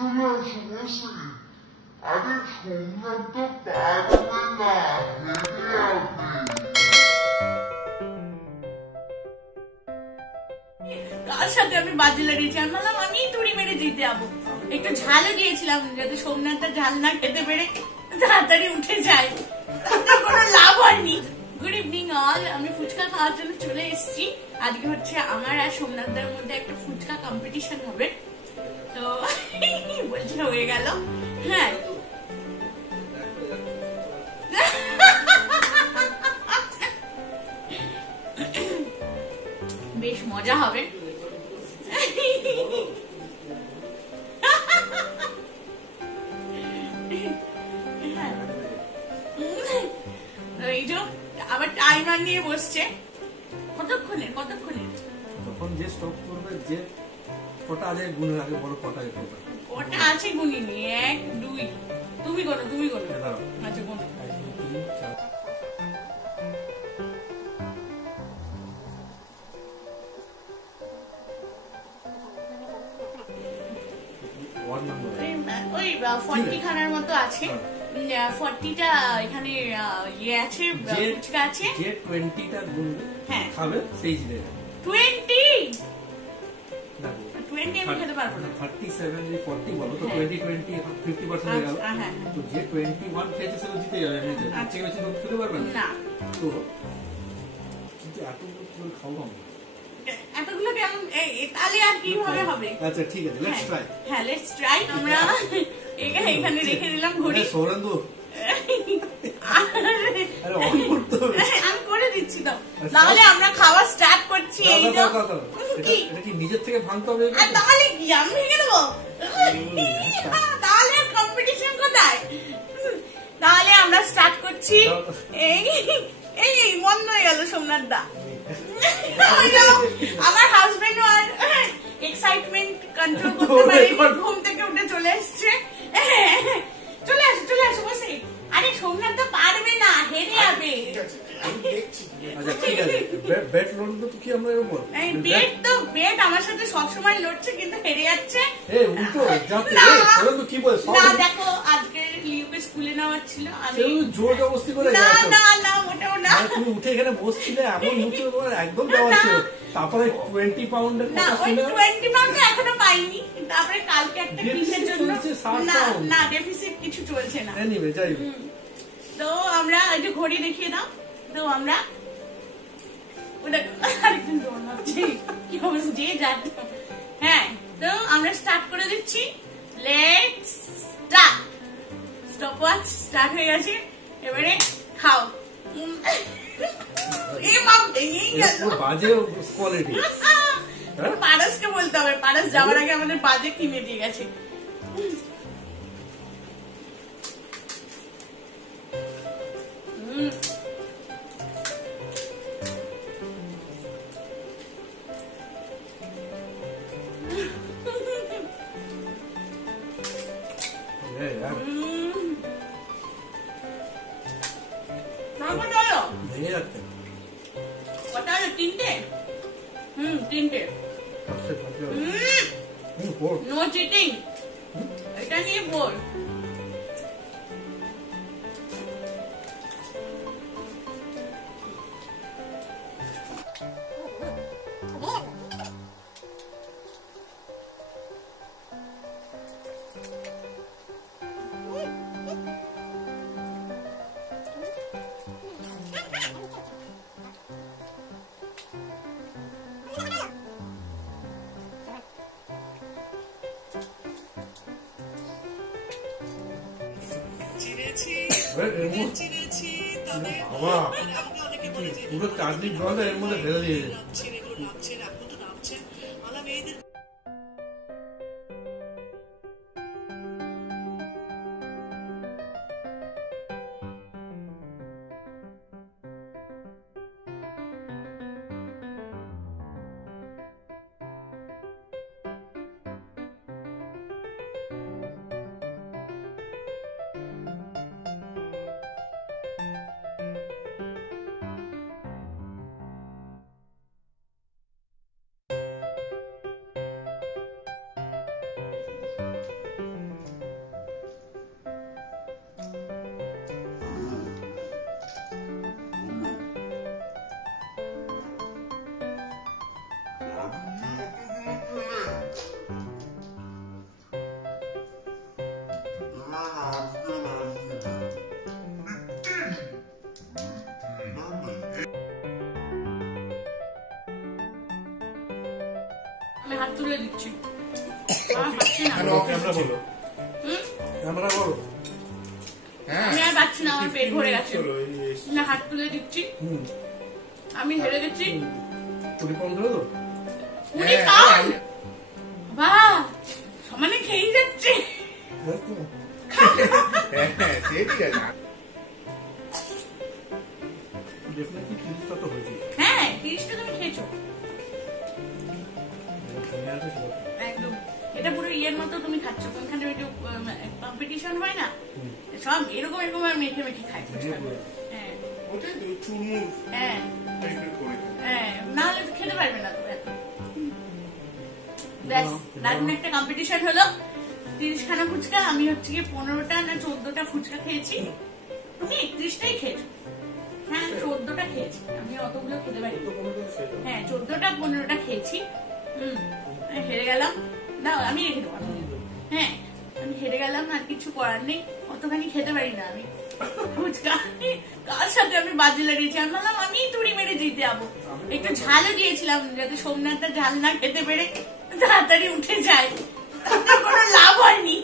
আরে সোমনাথ তো পারবে না, হেরে যাবে। কার সাথে আমি বাজি লাগিয়েছি, আমি বললাম আমি তুড়ি মেরে জিতে যাবো। একটু ঝালও দিয়েছিলাম যাতে সোমনাথটা ঝাল না খেতে পেরে তাড়াতাড়ি উঠে যায়, তাতে কোনো লাভ হয়নি। গুড ইভিনিং অল, আমি ফুচকা খাওয়ার জন্য চলে এসেছি। আজকে হচ্ছে আমার আর সোমনাথদের মধ্যে একটা ফুচকা কম্পিটিশন হবে, তো বলছে হয়ে গেল। হ্যাঁ, বেশ মজা হবে। এই যে আবার টাইমার নিয়ে বসছে, কতক্ষণের তখন যে স্টপ করবে, যে কটা আছে গুণের আগে বড় কটা আছে, কটা আছে গুনিনি, 1 2, তুমি গোনো আচ্ছা গোনো। 1 2 3 4 ওই 40 খানার মতো আছে। 40টা এখানে ইয়ে আছে, ফুচকা আছে। যে 20টা গুনবে খাবে সেই জিতে যাবে। 20 আমি খেতে পারবো না। 37 যদি 40 বলো তো 20 50% হয়ে গেল। তো যে 21 খেয়েছে সে জিতে যাবে। ঠিক আছে, তো খেতে পারবে না। তো কিন্তু এতগুলো করে খাওয়া এতগুলো কেমন, তাহলে আর কিভাবে হবে? আচ্ছা ঠিক আছে, লেটস ট্রাই। হ্যাঁ, লেটস ট্রাই। আমরা এখানে রেখে দিলাম ঘড়ি। সৌরেন্দু, আরে অন করতে হবে। আমি করে দিচ্ছি, দাও, তাহলে আমরা খাওয়া স্টার্ট করছি। এই যে এটা কি নিজের থেকে ভাঙতে হবে? তাহলে কি আমি ভেঙে দেবো? তাহলে কম্পিটিশন কোথায়? তাহলে আমরা স্টার্ট করছি। এই বন্ধ হয়ে গেল সোমনাথ দা। আমার হাজবেন্ড আর এক্সাইটমেন্ট কন্ট্রোল করতে পারেনি, ঘুম থেকে উঠে চলে এসছে। চলে আসো বসে। আরে সোমনাথ তো পারবে না, হেরে যাবে। আচ্ছা ঠিক আছে, বেট লড়বো তো কি আমরা এর উপর? বেট আমার সাথে সবসময় লড়ছে, কিন্তু হেরে যাচ্ছে। এই উল্টো যাচ্ছে। সৌরেন্দু কি বলে? না দেখো, আজকে লিউকে স্কুলে নেওয়ার ছিল, আমি জোর জবরদস্তি করে না মোটেও না। তুমি উঠে এখানে বসছিলে, এমন মুখে একদম দেওয়া ছিল। তারপরে 20 পাউন্ডের কথা শুনে 20 পাউন্ড এখনো পাইনি। তারপরে কালকে একটা কিসের জন্য না ডেফিসিট কিছু চলছে না। এনিওয়ে যাই হোক, তো আমরা এই যে ঘড়ি দেখিয়ে দাও। তো আমরা ওটা আরেকদিন দৌড় মারছি, কি অবস্থা যে যাচ্ছে। হ্যাঁ, তো আমরা স্টার্ট করে দিচ্ছি। Let's start. স্টপওয়াচ স্টার্ট হয়ে গেছে, এবারে খাও। বাজে কোয়ালিটি। পারসকে বলতে হবে, পারস যাওয়ার আগে আমাদের বাজে কিনে দিয়ে গেছে। কটা হলো? 3টে। 3টে। নো চিটিং, এটা নিয়ে বল। পুরো চাটনি জল এর মধ্যে ঢেলে দিয়েছে। হাত তুলে দিচ্ছি। আমার পাচ্ছি না। ক্যামেরা বলো, ক্যামেরা বলো। আমি আর পাচ্ছি না, আমার পেট ভরে গেছে। না, হাত তুলে দিচ্ছি। আমি হেরে গেছি। পুরি কম ধরো তো? পুরি কম? বাহ, সমানে খেয়ে যাচ্ছে। ডেফিনেটলি 30টা তো হয়েছে। হ্যাঁ, 30টা তুমি খেয়েছো একদম। এটা পুরো ইয়ের মতো তুমি খাচ্ছ। কোনখানে ওই যে কম্পিটিশন হয় না, সব এরকম এরকম মেখে মেখে খায়। হ্যাঁ হ্যাঁ হ্যাঁ, না হলে তো খেতে পারবে না তো। ব্যাস, দারুণ একটা কম্পিটিশন হলো। 30খানা ফুচকা, আমি হচ্ছে গিয়ে 15টা না 14টা ফুচকা খেয়েছি। তুমি 31টাই খেয়েছো। হ্যাঁ, 14টা খেয়েছি আমি, অতগুলো খেতে পারি। হ্যাঁ, 14টা 15টা খেয়েছি। হেরে গেলাম। দাও, আমি রেখে দেবো। হ্যাঁ, আমি হেরে গেলাম, আর কিছু করার নেই। অতখানি খেতে পারি না আমি ফুচকা। কার সাথে আমি বাজি লাগিয়েছি? আমি বললাম আমি তুড়ি মেরে জিতে যাবো। একটু ঝালও দিয়েছিলাম যাতে সোমনাথটা ঝাল না খেতে পেরে তাড়াতাড়ি উঠে যায়। কোনো লাভ হয়নি।